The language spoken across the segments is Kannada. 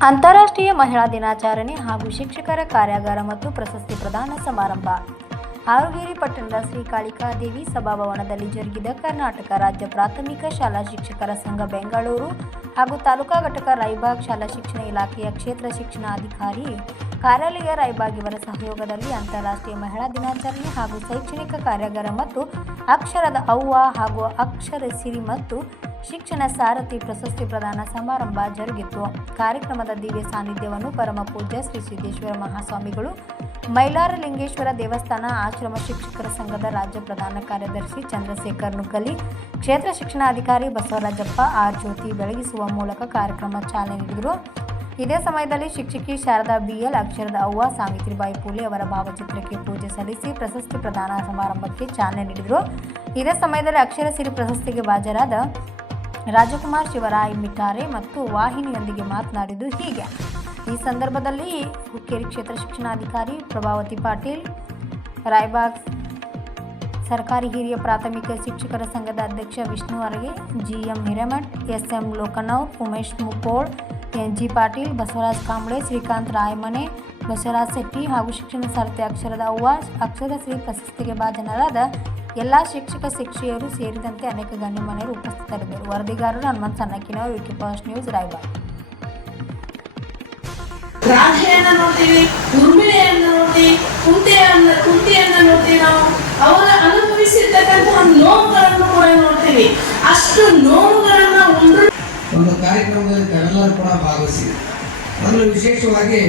ಅಂತಾರಾಷ್ಟ್ರೀಯ ಮಹಿಳಾ ದಿನಾಚರಣೆ ಹಾಗೂ ಶಿಕ್ಷಕರ ಕಾರ್ಯಾಗಾರ ಮತ್ತು ಪ್ರಶಸ್ತಿ ಪ್ರದಾನ ಸಮಾರಂಭ. ಆರುಗೇರಿ ಪಟ್ಟಣದ ಶ್ರೀ ಕಾಳಿಕಾ ದೇವಿ ಸಭಾಭವನದಲ್ಲಿ ಜರುಗಿದ ಕರ್ನಾಟಕ ರಾಜ್ಯ ಪ್ರಾಥಮಿಕ ಶಾಲಾ ಶಿಕ್ಷಕರ ಸಂಘ ಬೆಂಗಳೂರು ಹಾಗೂ ತಾಲೂಕಾ ಘಟಕ ರಾಯಬಾಗ್ ಶಾಲಾ ಶಿಕ್ಷಣ ಇಲಾಖೆಯ ಕ್ಷೇತ್ರ ಶಿಕ್ಷಣಾಧಿಕಾರಿ ಕಾರ್ಯಾಲಯ ರಾಯಬಾಗ್ ಇವರ ಸಹಯೋಗದಲ್ಲಿ ಅಂತಾರಾಷ್ಟ್ರೀಯ ಮಹಿಳಾ ದಿನಾಚರಣೆ ಹಾಗೂ ಶೈಕ್ಷಣಿಕ ಕಾರ್ಯಾಗಾರ ಮತ್ತು ಅಕ್ಷರದ ಅವ್ವ ಹಾಗೂ ಅಕ್ಷರ ಸಿರಿ ಮತ್ತು ಶಿಕ್ಷಣ ಸಾರಥಿ ಪ್ರಶಸ್ತಿ ಪ್ರದಾನ ಸಮಾರಂಭ ಜರುಗಿತು. ಕಾರ್ಯಕ್ರಮದ ದಿವ್ಯ ಸಾನ್ನಿಧ್ಯವನ್ನು ಪರಮ ಪೂಜ್ಯ ಶ್ರೀ ಸಿದ್ದೇಶ್ವರ ಮಹಾಸ್ವಾಮಿಗಳು, ಮೈಲಾರಲಿಂಗೇಶ್ವರ ದೇವಸ್ಥಾನ ಆಶ್ರಮ ಶಿಕ್ಷಕರ ಸಂಘದ ರಾಜ್ಯ ಪ್ರಧಾನ ಕಾರ್ಯದರ್ಶಿ ಚಂದ್ರಶೇಖರ್ ನುಗ್ಗಲಿ, ಕ್ಷೇತ್ರ ಶಿಕ್ಷಣಾಧಿಕಾರಿ ಬಸವರಾಜಪ್ಪ, ಆರ್ ಜ್ಯೋತಿ ಬೆಳಗಿಸುವ ಮೂಲಕ ಕಾರ್ಯಕ್ರಮ ಚಾಲನೆ ನೀಡಿದರು. ಇದೇ ಸಮಯದಲ್ಲಿ ಶಿಕ್ಷಕಿ ಶಾರದಾ ಬಿಎಲ್ ಅಕ್ಷರದ ಅವ್ವ ಸಾವಿತ್ರಿಬಾಯಿ ಪೂಲೆ ಅವರ ಭಾವಚಿತ್ರಕ್ಕೆ ಪೂಜೆ ಸಲ್ಲಿಸಿ ಪ್ರಶಸ್ತಿ ಪ್ರದಾನ ಸಮಾರಂಭಕ್ಕೆ ಚಾಲನೆ ನೀಡಿದರು. ಇದೇ ಸಮಯದಲ್ಲಿ ಅಕ್ಷರ ಸಿರಿ ಪ್ರಶಸ್ತಿಗೆ ಬಾಜರಾದ ರಾಜಕುಮಾರ್ ಶಿವರಾಯ್ ಮಿಠಾರೆ ಮತ್ತು ವಾಹಿನಿಯೊಂದಿಗೆ ಮಾತನಾಡಿದ್ದು ಹೀಗೆ. ಈ ಸಂದರ್ಭದಲ್ಲಿ ಹುಕ್ಕೇರಿ ಕ್ಷೇತ್ರ ಶಿಕ್ಷಣಾಧಿಕಾರಿ ಪ್ರಭಾವತಿ ಪಾಟೀಲ್, ರಾಯ್ಬಾಗ್ ಸರ್ಕಾರಿ ಹಿರಿಯ ಪ್ರಾಥಮಿಕ ಶಿಕ್ಷಕರ ಸಂಘದ ಅಧ್ಯಕ್ಷ Vishnu Arage, GM Hiremath, SM Lokanau, Umesh Mukol NG Patil, Basavaraj Kamble, Shrikant Rayamane, Basavaraj Shetty ಹಾಗೂ ಶಿಕ್ಷಣ ಸಾರಥಿ ಅಕ್ಷರದ ಅವ್ವ ಅಕ್ಷರಶ್ರೀ ಪ್ರಶಸ್ತಿಗೆ ಭಾಜನರಾದ ಎಲ್ಲ ಶಿಕ್ಷಕ ಶಿಕ್ಷಕಿಯರು ಸೇರಿದಂತೆ ಅನೇಕ ಗಣ್ಯಮಾನ್ಯರು ಉಪಸ್ಥಿತರಿದ್ದರು. ವರದಿಗಾರರು ಹನುಮಂತ್ ಸಣ್ಣಕಿನ ವಿಕಿ ಫಾಸ್ಟ್ ನ್ಯೂಸ್ ರಾಯಬಾಗ್ ರಾಧೆಯನ್ನ ನೋಡ್ತೀವಿ ಉರ್ಮಿಳೆಯನ್ನು ನೋಡಿ ಕುಂಟೆಯನ್ನು ಕುಂತಿಯನ್ನ ನೋಡ್ತೀವಿ ನಾವು. ಅವರ ಅನುಭವಿಸಿರ್ತಕ್ಕಂತಹ ನೋವುಗಳನ್ನು ಕೂಡ ನೋಡ್ತೀವಿ. ಅಷ್ಟು ನೋವುಗಳನ್ನ ಒಂದು ಒಂದು ಕಾರ್ಯಕ್ರಮದಲ್ಲಿ ತಾವೆಲ್ಲರೂ ಕೂಡ ಭಾಗವಹಿಸಿದೆ ಅದರಲ್ಲೂ ವಿಶೇಷವಾಗಿ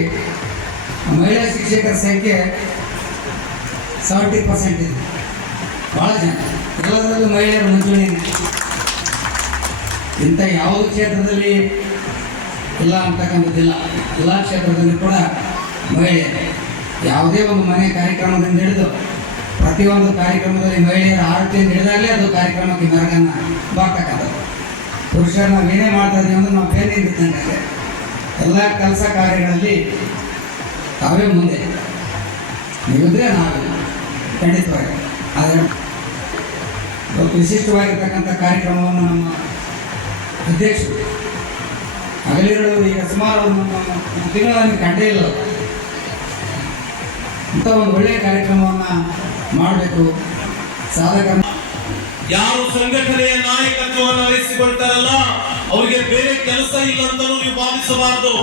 ಮಹಿಳಾ ಶಿಕ್ಷಕರ ಸಂಖ್ಯೆ ಸೆವೆಂಟಿ ಪರ್ಸೆಂಟ್ ಇದೆ ಭಾಳ ಜನ ಎಲ್ಲದರಲ್ಲೂ ಮಹಿಳೆಯರು ಮುಂಚೂಣಿ. ಇಂಥ ಯಾವ ಕ್ಷೇತ್ರದಲ್ಲಿ ಇಲ್ಲ ಅಂತಕ್ಕಂಥದ್ದಿಲ್ಲ. ಎಲ್ಲ ಕ್ಷೇತ್ರದಲ್ಲಿ ಕೂಡ ಮಹಿಳೆಯರು ಯಾವುದೇ ಒಂದು ಮನೆ ಕಾರ್ಯಕ್ರಮದಿಂದ ಹಿಡಿದು ಪ್ರತಿಯೊಂದು ಕಾರ್ಯಕ್ರಮದಲ್ಲಿ ಮಹಿಳೆಯರ ಆರತಿಯಿಂದ ಹಿಡಿದಾಗಲೇ ಅದು ಕಾರ್ಯಕ್ರಮಕ್ಕೆ ಮೆರಗನ್ನು ಬಾಕ್ತಕ್ಕಂಥದ್ದು ಪುರುಷರು ನಾವು ಏನೇ ಮಾಡ್ತಾ ಇದ್ದೀವಿ ಅಂದ್ರೆ ನಾವು ಬೇರೆ ಇದ್ದಂಗೆ ಎಲ್ಲ ಕೆಲಸ ಕಾರ್ಯಗಳಲ್ಲಿ ತಾವೇ ಮುಂದೆ. ನೀವಿದ್ರೆ ನಾವೇ ಖಂಡಿತವಾಗಿ. ಆದರೆ ಇವತ್ತು ವಿಶಿಷ್ಟವಾಗಿರ್ತಕ್ಕಂಥ ಕಾರ್ಯಕ್ರಮವನ್ನು ನಮ್ಮ ಅಧ್ಯಕ್ಷರು ಹಗಲಿರುಳು ಈಗ ಸುಮಾರು ಒಂದು ಒಂದು ತಿಂಗಳ ನನಗೆ ಕಂಡೇ ಇಲ್ಲ. ಇಂಥ ಒಂದು ಒಳ್ಳೆಯ ಕಾರ್ಯಕ್ರಮವನ್ನು ಮಾಡಬೇಕು. ಸಾಧಕ ಯಾರು ಸಂಘಟನೆಯ ನಾಯಕತ್ವವನ್ನು ವಹಿಸಿಕೊಳ್ತಾರಲ್ಲ, ಅವರಿಗೆ ಬೇರೆ ಕೆಲಸ ಇಲ್ಲ ಅಂತಲೂ ನೀವು ಭಾವಿಸಬಾರದು.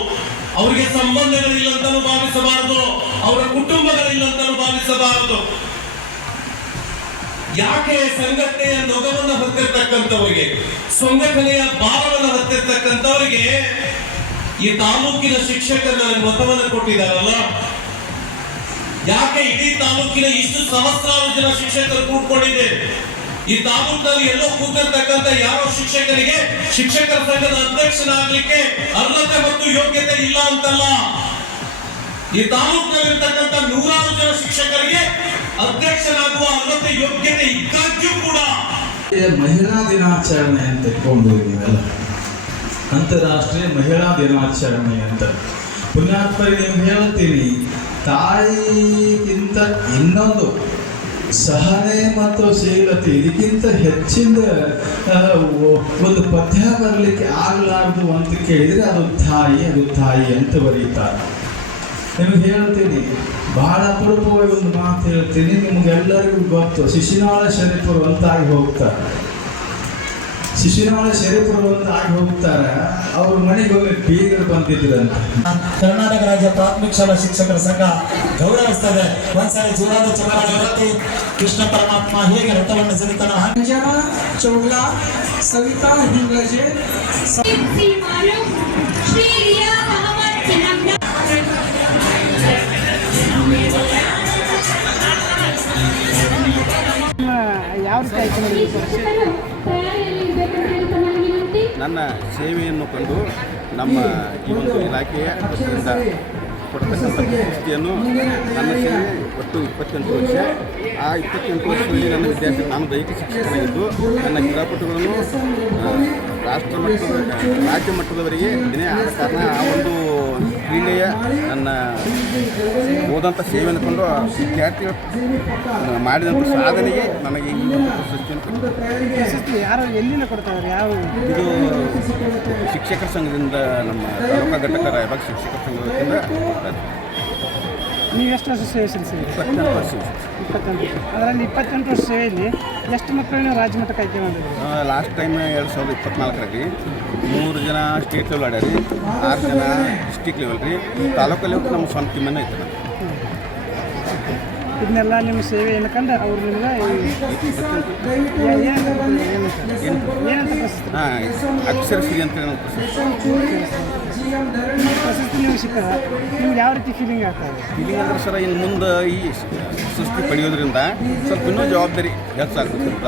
ಅವರಿಗೆ ಸಂಬಂಧಗಳಿಲ್ಲ ಅಂತಲೂ ಭಾವಿಸಬಾರದು. ಅವರ ಕುಟುಂಬಗಳಿಲ್ಲ ಅಂತಲೂ ಭಾವಿಸಬಾರದು. ಯಾಕೆ ಸಂಘಟನೆಯ ನೊಗವನ್ನು ಹೊತ್ತಿರ್ತಕ್ಕಂಥವರಿಗೆ, ಸಂಘಟನೆಯ ಭಾವವನ್ನು ಹೊತ್ತಿರ್ತಕ್ಕಂಥವರಿಗೆ ಈ ತಾಲೂಕಿನ ಶಿಕ್ಷಕರ ಮತವನ್ನು ಕೊಟ್ಟಿದ್ದಾರಲ್ಲ? ಯಾಕೆ ಇಡೀ ತಾಲೂಕಿನ ಇಷ್ಟು ಸಹಸ್ರಾರು ಜನ ಶಿಕ್ಷಕರು ಕೂಡ್ಕೊಂಡಿದೆ ಈ ತಾಲೂಕಿನಲ್ಲಿ ಎಲ್ಲೋ ಕೂತಿರ್ತಕ್ಕಂಥ ಯಾವ ಶಿಕ್ಷಕರಿಗೆ, ಶಿಕ್ಷಕರ ಸಂಘದ ಅಧ್ಯಕ್ಷನಾಗಲಿಕ್ಕೆ ಅರ್ಹತೆ ಮತ್ತು ಯೋಗ್ಯತೆ ಇಲ್ಲ ಅಂತಲ್ಲ. ಈ ತಾಲೂಕಿನಲ್ಲಿರ್ತಕ್ಕಂಥ ನೂರಾರು ಜನ ಶಿಕ್ಷಕರಿಗೆ ಅಧ್ಯಕ್ಷನಾಗುವ ಯೋಗ್ಯತೆ ಇದ್ದಾಗ್ಯೂ ಕೂಡ. ಮಹಿಳಾ ದಿನಾಚರಣೆ ಅಂತ ಇಟ್ಕೊಂಡು ಅಂತಾರಾಷ್ಟ್ರೀಯ ಮಹಿಳಾ ದಿನಾಚರಣೆ ಅಂತ. ಪುಣ್ಯಾತ್ಮರಿಗೆ ನೀವು ಹೇಳ್ತೀನಿ, ತಾಯಿಗಿಂತ ಇನ್ನೊಂದು ಸಹನೆ ಮತ್ತು ಶೀಲತೆ, ಇದಕ್ಕಿಂತ ಹೆಚ್ಚಿಂದ ಒಂದು ಪದ್ಯ ಬರಲಿಕ್ಕೆ ಆಗಲಾರ್ದು ಅಂತ ಕೇಳಿದರೆ ಅದು ತಾಯಿ ಅದು ತಾಯಿ ಅಂತ ಬರೀತಾರೆ. ನಿಮ್ಗೆ ಹೇಳ್ತೀನಿ ಬಹಳ ಅಪರೂಪವಾಗಿ ಒಂದು ಮಾತು ಹೇಳ್ತೀನಿ ನಿಮಗೆಲ್ಲರಿಗೂ ಗೊತ್ತು. ಶಿಶಿನಾಳ ಶರೀಫರು ಅಂತ ಆಗಿ ಹೋಗ್ತಾರೆ. ಶಿಶಿನಾಳ ಶರೀಫರು ಅಂತ ಆಗಿ ಹೋಗ್ತಾರೆ. ಅವ್ರ ಮನೆಗೆ ಹೋಗಿ ಬೀಗರು ಬಂದಿದ್ರಂತ. ಕರ್ನಾಟಕ ರಾಜ್ಯ ಪ್ರಾಥಮಿಕ ಶಾಲಾ ಶಿಕ್ಷಕರ ಸಂಘ ಗೌರವಿಸ್ತದೆ. ಒಂದ್ಸಲ ಜೀವನದ ಚುನಾವಣೆ ಕೃಷ್ಣ ಪರಮಾತ್ಮ ಹೇಗೆ ರಥವನ್ನು ಸಿಗುತ್ತಾನ ಅಂಜನ ಚೌಲ ಸವಿತಾ ಹಿಂಗ್ಲಜೆ ಶ್ರೀ ನನ್ನ ಸೇವೆಯನ್ನು ಕಂಡು ನಮ್ಮ ಈ ಒಂದು ಇಲಾಖೆಯ ವತಿಯಿಂದ ಕೊಡ್ತಕ್ಕಂಥ ಪ್ರಶಸ್ತಿಯನ್ನು ನನ್ನ ಸೇವೆ ಒಟ್ಟು ಇಪ್ಪತ್ತೆಂಟು ವರ್ಷ. ಆ ಇಪ್ಪತ್ತೆಂಟು ವರ್ಷದಲ್ಲಿ ನನ್ನ ವಿದ್ಯಾರ್ಥಿ ನಾನು ದೈಹಿಕ ಶಿಕ್ಷಕನಾಗಿದ್ದು, ನನ್ನ ಕ್ರೀಡಾಪಟುಗಳನ್ನು ರಾಷ್ಟ್ರ ಮಟ್ಟದ ರಾಜ್ಯ ಮಟ್ಟದವರಿಗೆ ದಿನೇ ಆದ ಕಾರಣ ಆ ಒಂದು ಕ್ರೀಡೆಯ ನನ್ನ ಹೋದಂಥ ಸೇವೆ ಅಂದ್ಕೊಂಡು ವಿದ್ಯಾರ್ಥಿ ಮಾಡಿದಂಥ ಸಾಧನೆಗೆ ನನಗೆ ಈ ಒಂದು ಪ್ರಶಸ್ತಿಯನ್ನು ಯಾರು ಎಲ್ಲಿನ ಕೊಡ್ತಾರೆ ಯಾವ ಇದು ಶಿಕ್ಷಕರ ಸಂಘದಿಂದ ನಮ್ಮ ತಾಲೂಕಾ ಘಟಕ ರಾಯಬಾಗ್ ಶಿಕ್ಷಕರ ಸಂಘದ ವತಿಯಿಂದ ಕೊಡ್ತಾ ಇದ್ದಾರೆ. ನೀವು ಎಷ್ಟು ವರ್ಷ ಸೇವೆ ಸಲ್ಲಿಸಿದ್ರಿ ಇಪ್ಪತ್ತೆಂಟು ವರ್ಷ ಇಪ್ಪತ್ತೆಂಟು ಅದರಲ್ಲಿ ಇಪ್ಪತ್ತೆಂಟು ವರ್ಷ ಸೇವೆಯಲ್ಲಿ ಎಷ್ಟು ಮಕ್ಕಳನ್ನ ರಾಜ್ಯ ಮಟ್ಟಕ್ಕೆ ಆಯ್ಕೆ ಮಾಡಿದ್ರಿ ಲಾಸ್ಟ್ ಟೈಮ್ ಎರಡು ಸಾವಿರದ ಇಪ್ಪತ್ನಾಲ್ಕರಲ್ಲಿ ಮೂರು ಜನ ಸ್ಟೇಟ್ ಲೆವೆಲ್ ಆಡ್ಯಾರಿ ಆರು ಜನ ಡಿಸ್ಟಿಕ್ ಲೆವೆಲ್ ರೀ ತಾಲೂಕು ಲೆವೆಲ್ ನಮ್ಮ ಸ್ವಂತ ಟೀಮನ್ನು ಐತೆ. ಇದನ್ನೆಲ್ಲ ನಿಮ್ಮ ಸೇವೆ ಏನಕಂದ್ರೆ ಅವ್ರು ನಿಮ್ಗೆ ಏನಂತ ಏನಂತ ಪ್ರಶಸ್ತಿ ಹಾಂ ಅಕ್ಷರ ಸಿರಿ ಅಂತ ಹೇಳಿ ಪ್ರಶಸ್ತಿ ಪ್ರಶಸ್ತಿ ಸಿಕ್ಕದ ನಿಮ್ಗೆ ಯಾವ ರೀತಿ ಫೀಲಿಂಗ್ ಆಗ್ತಾ ಇದೆ ಫೀಲಿಂಗ್ ಅಂದ್ರೆ ಸರ್ ಇನ್ನು ಮುಂದೆ ಈ ಸೃಷ್ಟಿ ಪಡೆಯೋದ್ರಿಂದ ಸ್ವಲ್ಪ ಇನ್ನೂ ಜವಾಬ್ದಾರಿ ಹೆಚ್ಚಾಗ್ತದೆ ಅಂತ.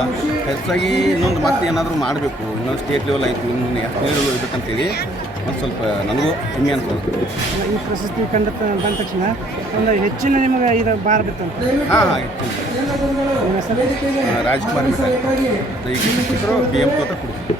ಹೆಚ್ಚಾಗಿ ಇನ್ನೊಂದು ಮತ್ತೆ ಏನಾದರೂ ಮಾಡಬೇಕು. ಇನ್ನೊಂದು ಸ್ಟೇಟ್ ಲೆವೆಲ್ ಆಯಿತು ಇನ್ನೊಂದು ನ್ಯಾಷನಲ್ ಲೆವೆಲ್ ಹೋಗ್ಬೇಕಂತೇಳಿ ಒಂದು ಸ್ವಲ್ಪ ನನಗೂ ಹೆಮ್ಮೆ ಅಂತ ಈ ಪ್ರಶಸ್ತಿ ಕಂಡ ಬಂದ ತಕ್ಷಣ ಒಂದು ಹೆಚ್ಚಿನ ನಿಮಗೆ ಇದು ಬಾರ್ ಬಿತ್ತಂತ ಹಾಂ ಹಾಂ ಹೆಚ್ಚಿನ. ರಾಜ್ಕುಮಾರ್ ಈಗ ಬಿ ಎಂ ಕೋತ ಕೊಡ್ತಾರೆ